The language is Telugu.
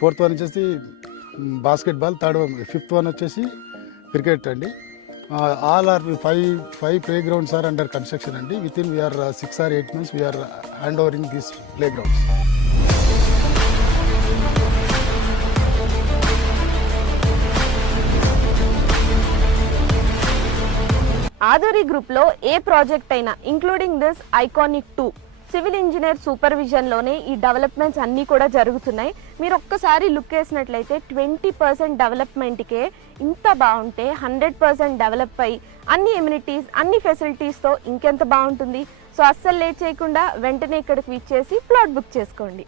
ఫోర్త్ వన్ వచ్చేసి బాస్కెట్బాల్, ఫిఫ్త్ వన్ వచ్చేసి క్రికెట్ అండి. All are five play grounds are under construction అండి. Within we are 6 or 8 months we are hand overing these play grounds. ఆదోరి గ్రూప్లో ఏ ప్రాజెక్ట్ అయినా including this iconic 2 civil engineer సూపర్విజన్లోనే ఈ డెవలప్మెంట్స్ అన్నీ కూడా జరుగుతున్నాయి. మీరు ఒక్కసారి లుక్ వేసినట్లయితే 20% డెవలప్మెంట్కే ఇంత బాగుంటే 100% డెవలప్ అయ్యి అన్ని ఎమ్యూనిటీస్ అన్ని ఫెసిలిటీస్తో ఇంకెంత బాగుంటుంది. సో అస్సలు లేట్ చేయకుండా వెంటనే ఇక్కడికి విచ్చేసి ప్లాట్ బుక్ చేసుకోండి.